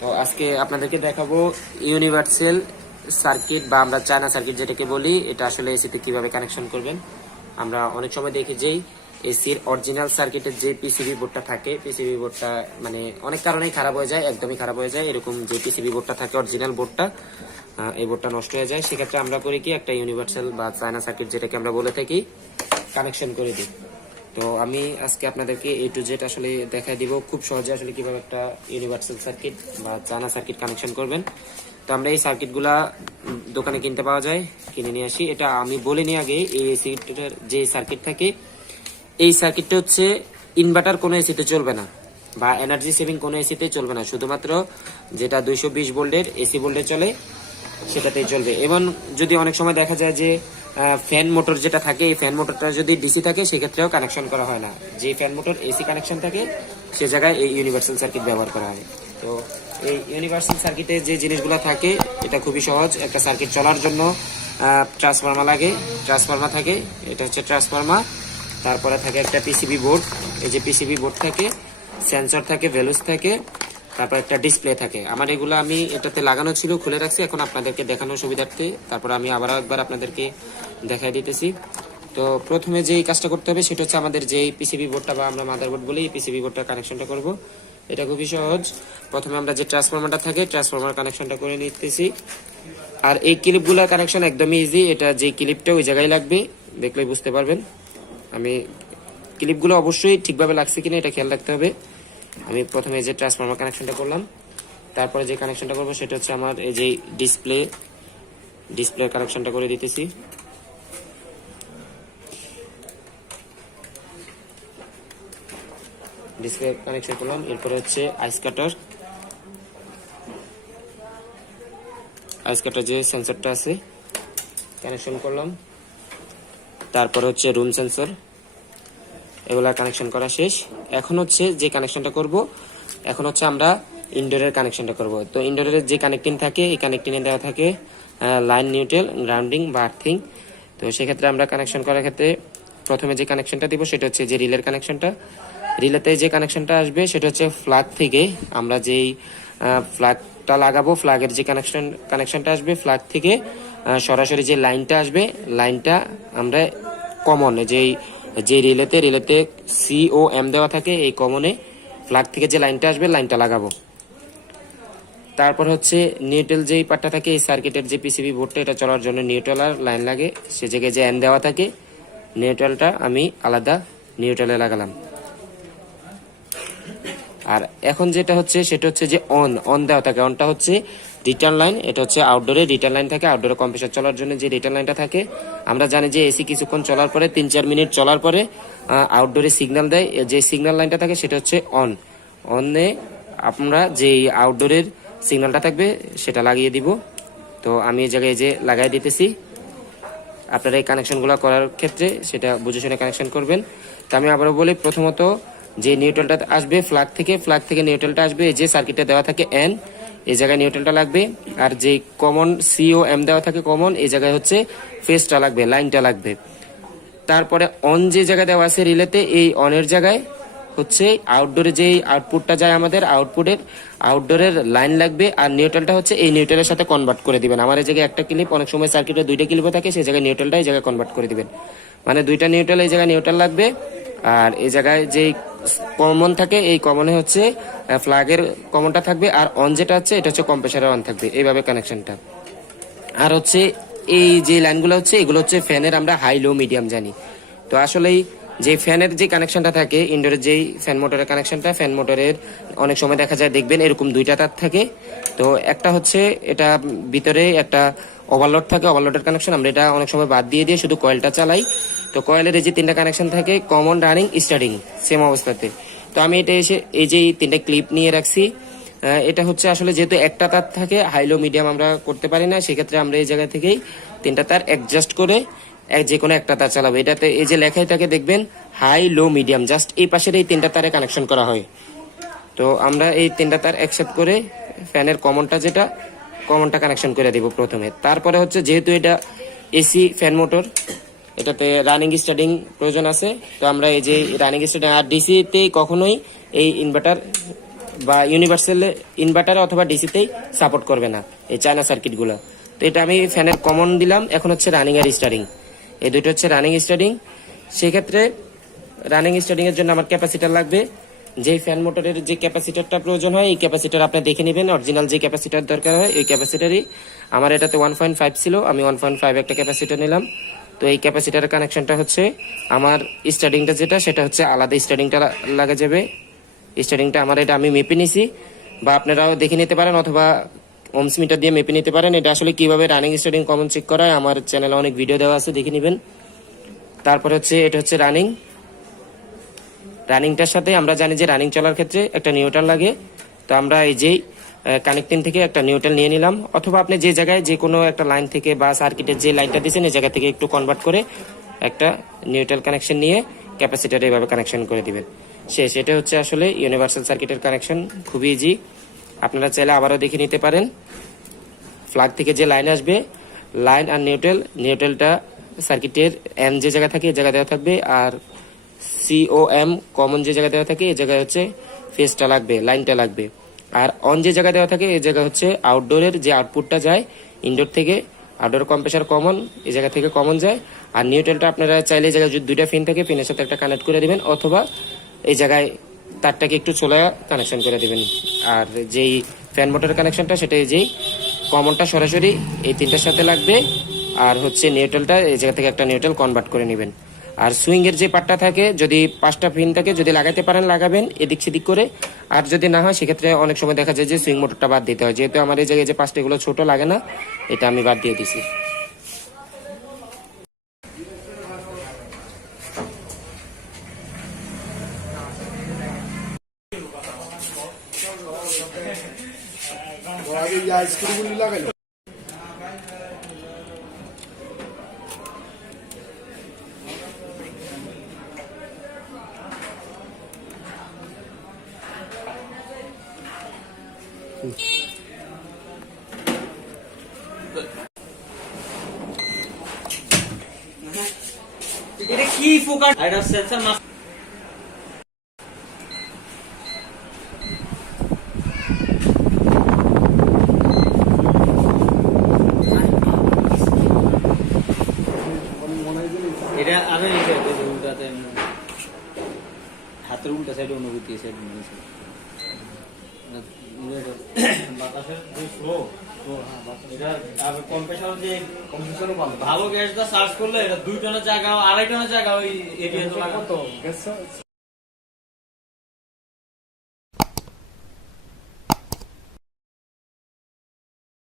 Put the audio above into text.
তো আজকে আপনাদেরকে দেখাবো ইউনিভার্সাল সার্কিট বা আমরা চায়না সার্কিট যেটাকে বলি, এটা আসলে এসিতে কিভাবে কানেকশন করবেন। আমরা অনেক সময় দেখি যে এসির অরিজিনাল সার্কিটের যে পিসিবি বোর্ডটা থাকে, পিসিবি বোর্ডটা মানে অনেক কারণেই খারাপ হয়ে যায়, একদমই খারাপ হয়ে যায়। এরকম যে পিসিবি বোর্ডটা থাকে অরিজিনাল বোর্ডটা, এই বোর্ডটা নষ্ট হয়ে যায়। সেক্ষেত্রে আমরা করি কি, একটা ইউনিভার্সাল বা চায়না সার্কিট যেটাকে আমরা বলে থাকি কানেকশন করে দিই। তো আমি আজকে আপনাদেরকে A to Z আসলে দেখাই দিব খুব সহজে আসলে কিভাবে একটা ইউনিভার্সাল সার্কিট বা চায়না সার্কিট কানেকশন করবেন। তো আমরা এই সার্কিটগুলা দোকানে কিনতে পাওয়া যায়, কিনে নিয়ে আসি। এটা আমি বলিনি আগে, এই এসিটার যে সার্কিট থাকে, এই সার্কিটটা হচ্ছে ইনভার্টার কোনো এসিতে চলবে না বা এনার্জি সেভিং কোনো এসিতে চলবে না, শুধুমাত্র যেটা 220 ভোল্টের এসি ভোল্টে চলে সেটাতেই চলবে। এবং যদি অনেক সময় দেখা যায় যে ফ্যান মোটর যেটা থাকে, এই ফ্যান মোটরটা যদি ডিসি থাকে সেক্ষেত্রেও কানেকশন করা হয় না। যে ফ্যান মোটর এসি কানেকশন থাকে সে জায়গায় এই ইউনিভার্সাল সার্কিট ব্যবহার করা হয়। তো এই ইউনিভার্সাল সার্কিটে যে জিনিসগুলো থাকে এটা খুবই সহজ। একটা সার্কিট চলার জন্য ট্রান্সফরমার লাগে, ট্রান্সফরমার থাকে, এটা হচ্ছে ট্রান্সফরমার। তারপরে থাকে একটা পিসিবি বোর্ড, এই যে পিসিবি বোর্ড থাকে, সেন্সর থাকে, ভ্যালুস থাকে, তারপর একটা ডিসপ্লে থাকে। আমার এগুলো আমি এটাতে লাগানো ছিল, খুলে রাখছি, এখন আপনাদেরকে দেখানোর সুবিধার্থে তারপর আমি আবার একবার আপনাদেরকে দেখাই দিতেছি। তো প্রথমে যেই কাজটা করতে হবে সেটা হচ্ছে আমাদের যেই পিসিবি বোর্ডটা বা আমরা মাদারবোর্ড বলি, এই পিসিবি বোর্ডটার কানেকশনটা করব। এটা খুবই সহজ। প্রথমে আমরা যে ট্রান্সফরমারটা থাকে ট্রান্সফরমার কানেকশনটা করে নিতেছি। আর এই ক্লিপগুলোর কানেকশন একদমই ইজি। এটা যে ক্লিপটা ওই জায়গায় লাগবে, দেখলেই বুঝতে পারবেন। আমি ক্লিপগুলো অবশ্যই ঠিকভাবে লাগছে কিনা এটা খেয়াল রাখতে হবে। আমি প্রথমে যে ট্রান্সফরমার কানেকশনটা করলাম, তারপরে যে কানেকশনটা করবো সেটা হচ্ছে আমার এই যে ডিসপ্লের কানেকশনটা করে দিতেছি। ডিসপ্লে কানেকশন করলাম, এরপরে হচ্ছে আইস কাটার যে সেন্সরটা আছে কানেকশন করলাম। তারপর হচ্ছে রুম সেন্সর, এগুলা কানেকশন করা শেষ। এখন হচ্ছে যে কানেকশনটা করব, এখন হচ্ছে আমরা ইনডোরের কানেকশনটা করব। তো ইনডোরের যে কানেক্টিং থাকে, এই কানেক্টিংয়ে দেওয়া থাকে লাইন, নিউট্রাল, গ্রাউন্ডিং বা আর্থিং। তো সেক্ষেত্রে আমরা কানেকশন করার ক্ষেত্রে প্রথমে যে কানেকশনটা দিব সেটা হচ্ছে যে রিলের কানেকশনটা। রিলেতে যে কানেকশনটা আসবে সেটা হচ্ছে ফ্ল্যাগ থেকে আমরা যেই ফ্ল্যাগটা লাগাবো, ফ্ল্যাগের যে কানেকশনটা আসবে ফ্ল্যাগ থেকে সরাসরি যে লাইনটা আসবে, লাইনটা আমরা কমন যে রিলেতে COM দেওয়া থাকে, এই কমনে ফ্ল্যাগ থেকে যে লাইনটা আসবে লাইনটা লাগাবো। তারপর হচ্ছে নিউট্রাল যেই পার্টটা থাকে, এই সার্কিটের যে পিসিবি বোর্ডটা এটা চলার জন্য নিউট্রাল আর লাইন লাগে, সে জায়গায় যে এন দেওয়া থাকে নিউট্রালটা আমি আলাদা নিউট্রালে লাগালাম। আর এখন যেটা হচ্ছে সেটা হচ্ছে যে অন দেওয়া থাকে, অনটা হচ্ছে রিটার্ন লাইন। এটা হচ্ছে আউটডোরে রিটার্ন লাইন থাকে, আউটডোরে কম্প্রেসার চলার জন্য যে রিটার্ন লাইনটা থাকে। আমরা জানি যে এসি কিছুক্ষণ চলার পরে 3-4 মিনিট চলার পরে আউটডোরে সিগন্যাল দেয়, যে সিগন্যাল লাইনটা থাকে সেটা হচ্ছে অনে আমরা যে আউটডোরের সিগন্যালটা থাকবে সেটা লাগিয়ে দিব। তো আমি এই জায়গায় যে লাগাই দিতেছি। আপনারা এই কানেকশনগুলো করার ক্ষেত্রে সেটা বুঝে শুনে কানেকশন করবেন। তো আমি আবারও বলি, প্রথমত যে নিউট্রালটা আসবে ফ্ল্যাগ থেকে নিউট্রালটা আসবে, যে সার্কিটটা দেওয়া থাকে এন, এই জায়গায় নিউট্রালটা লাগবে। আর যে কমন COM দেওয়া থাকে কমন, এই জায়গায় হচ্ছে ফেসটা লাগবে, লাইনটা লাগবে। তারপরে অন যে জায়গায় দেওয়া আছে রিলেতে, এই অনের জায়গায় হচ্ছে আউটডোরে যে আউটপুটটা যায় আমাদের আউটডোরের লাইন লাগবে। আর নিউট্রালটা হচ্ছে এই নিউট্রালের সাথে কনভার্ট করে দিবেন। আমার এই জায়গায় একটা ক্লিপ, অনেক সময় সার্কিটে 2টা ক্লিপও থাকে, সেই জায়গায় নিউট্রালটা এই জায়গায় কনভার্ট করে দিবেন। মানে 2টা নিউট্রাল, এই জায়গায় নিউট্রাল লাগবে। আর এই জায়গায় যে কমন থাকে, এই কমনে হচ্ছে ফ্ল্যাগের কমনটা থাকবে। আর অন যেটা হচ্ছে এটা হচ্ছে কম্প্রেসারের অন থাকবে, এইভাবে কানেকশনটা। আর হচ্ছে এই যে লাইনগুলো হচ্ছে এগুলো হচ্ছে ফ্যানের আমরা হাই লো মিডিয়াম জানি। তো আসলেই যে ফ্যানের যে কানেকশনটা থাকে, ইনডোরের যেই ফ্যান মোটরের কানেকশনটা, ফ্যান মোটরের অনেক সময় দেখা যায় দেখবেন এরকম 2টা তার থাকে। তো একটা হচ্ছে এটা ভিতরে একটা ওভারলোড থাকে, ওভারলোডের কানেকশন আমরা এটা অনেক সময় বাদ দিয়ে শুধু কয়েলটা চালাই। তো কয়েলের এই যে 3টা কানেকশন থাকে, কমন, রানিং, স্টার্টিং, সেম অবস্থাতে। তো আমি এটা এসে এই যে 3টা ক্লিপ নিয়ে রাখছি। এটা হচ্ছে আসলে যেহেতু একটা তার থাকে, হাই লো মিডিয়াম আমরা করতে পারি না, সেক্ষেত্রে আমরা এই জায়গা থেকেই 3টা তার অ্যাডজাস্ট করে যে কোনো একটা তার চালাবো। এটাতে এই যে লেখাই থাকে দেখবেন হাই লো মিডিয়াম, জাস্ট এই পাশের এই 3টা তারে কানেকশন করা হয়। তো আমরা এই 3টা তার একসাথে করে ফ্যানের কমনটা কানেকশন করে দিব প্রথমে। তারপরে হচ্ছে যেহেতু এটা এসি ফ্যান মোটর, এটাতে রানিং স্টার্টিং প্রয়োজন আছে। তো আমরা এই যে রানিং স্টার্টিং আর ডিসিতে কখনোই এই ইনভার্টার বা ইউনিভার্সাল ইনভার্টার অথবা ডিসিতেই সাপোর্ট করবে না এই চায়না সার্কিটগুলো। তো এটা আমি ফ্যানের কমন দিলাম। এখন হচ্ছে রানিং আর স্টার্টিং, এই দুটো হচ্ছে রানিং স্টার্টিং। সেক্ষেত্রে রানিং স্টার্টিং এর জন্য আমার ক্যাপাসিটার লাগবে। যেই ফ্যান মোটরের যে ক্যাপাসিটারটা প্রয়োজন হয় এই ক্যাপাসিটার আপনি দেখে নেবেন, অরিজিনাল যে ক্যাপাসিটার দরকার হয় এই ক্যাপাসিটারই। আমার এটাতে 1.5 ছিল, আমি 1.5 একটা ক্যাপাসিটার নিলাম। তো এই ক্যাপাসিটারের কানেকশনটা হচ্ছে আমার স্টার্টিংটা যেটা সেটা হচ্ছে আলাদা স্টার্টিংটা লাগা যাবে। স্টার্টিংটা আমার এটা আমি মেপে নিছি, বা আপনারাও দেখে নিতে পারেন অথবা ওমস মিটার দিয়ে মেপে নিতে পারেন। এটা আসলে কিভাবে রানিং স্টার্টিং কমন চেক করা হয় আমার চ্যানেলে অনেক ভিডিও দেওয়া আছে, দেখে নেবেন। তারপরে হচ্ছে এটা হচ্ছে রানিং। রানিংটার সাথে আমরা জানি যে রানিং চলার ক্ষেত্রে একটা নিউট্রাল লাগে। তো আমরা এই যেই কানেক্টিং থেকে একটা নিউট্রাল নিয়ে নিলাম, অথবা আপনি যে জায়গায় যে কোনো একটা লাইন থেকে বা সার্কিটের যে লাইনটা দিয়েছেন এই জায়গা থেকে একটু কনভার্ট করে একটা নিউট্রাল কানেকশন নিয়ে ক্যাপাসিটার এইভাবে কানেকশন করে দিবেন। শেষ। এটা হচ্ছে আসলে ইউনিভার্সাল সার্কিটের কানেকশন, খুবই ইজি। আপনারা চাইলে আবারও দেখে নিতে পারেন। ফ্লাগ থেকে যে লাইন আসবে, লাইন আর নিউট্রালটা সার্কিটের এন যে জায়গা থাকে এই জায়গা দেওয়া থাকবে, আর COM কমন যে জায়গা দেওয়া থাকে এই জায়গায় হচ্ছে ফেজটা লাগবে, লাইনটা লাগবে। আর অন যে জায়গা দেওয়া থাকে এই জায়গা হচ্ছে আউটডোরের যে আউটপুটটা যায় ইনডোর থেকে, আউটডোর কম্প্রেসার কমন এই জায়গা থেকে কমন যায়। আর নিউট্রালটা আপনারা চাইলে এই জায়গায় যদি দুইটা ফিন থাকে ফিনের সাথে একটা কানেক্ট করে দিবেন, অথবা এই জায়গায় তারটাকে একটু চলে কানেকশন করে দিবেন। আর যেই ফ্যান মোটরের কানেকশনটা সেটা যেই কমনটা সরাসরি এই তিনটার সাথে লাগবে, আর হচ্ছে নিউট্রালটা এই জায়গা থেকে একটা নিউট্রাল কনভার্ট করে নেবেন। আর সুইং এর যে পার্টটা থাকে যদি 5টা পিন থাকে যদি লাগাতে পারেন লাগাবেন এদিক সেদিক করে। আর যদি না হয় সেক্ষেত্রে অনেক সময় দেখা যায় যে সুইং মোটরটা বাদ দিতে হয়, যেহেতু আমার এই জায়গায় যে 5টা এগুলো ছোট লাগে না, এটা আমি বাদ দিয়ে দিছি। এটা কি ফোকাস এটা সেন্সর মাস এটা আমি উল্টাতে হাতের উল্টা সাইডে অনুভূতি সাইড নিয়েছি বাতাসের যে ফ্লো এটা আর কম্প্রেসার যে কম্প্রেসারও ভালো গ্যাস দা সার্চ করলে এটা 2 টনের জায়গা 2.5 টনের জায়গা ওই এরিয়া তো লাগা তো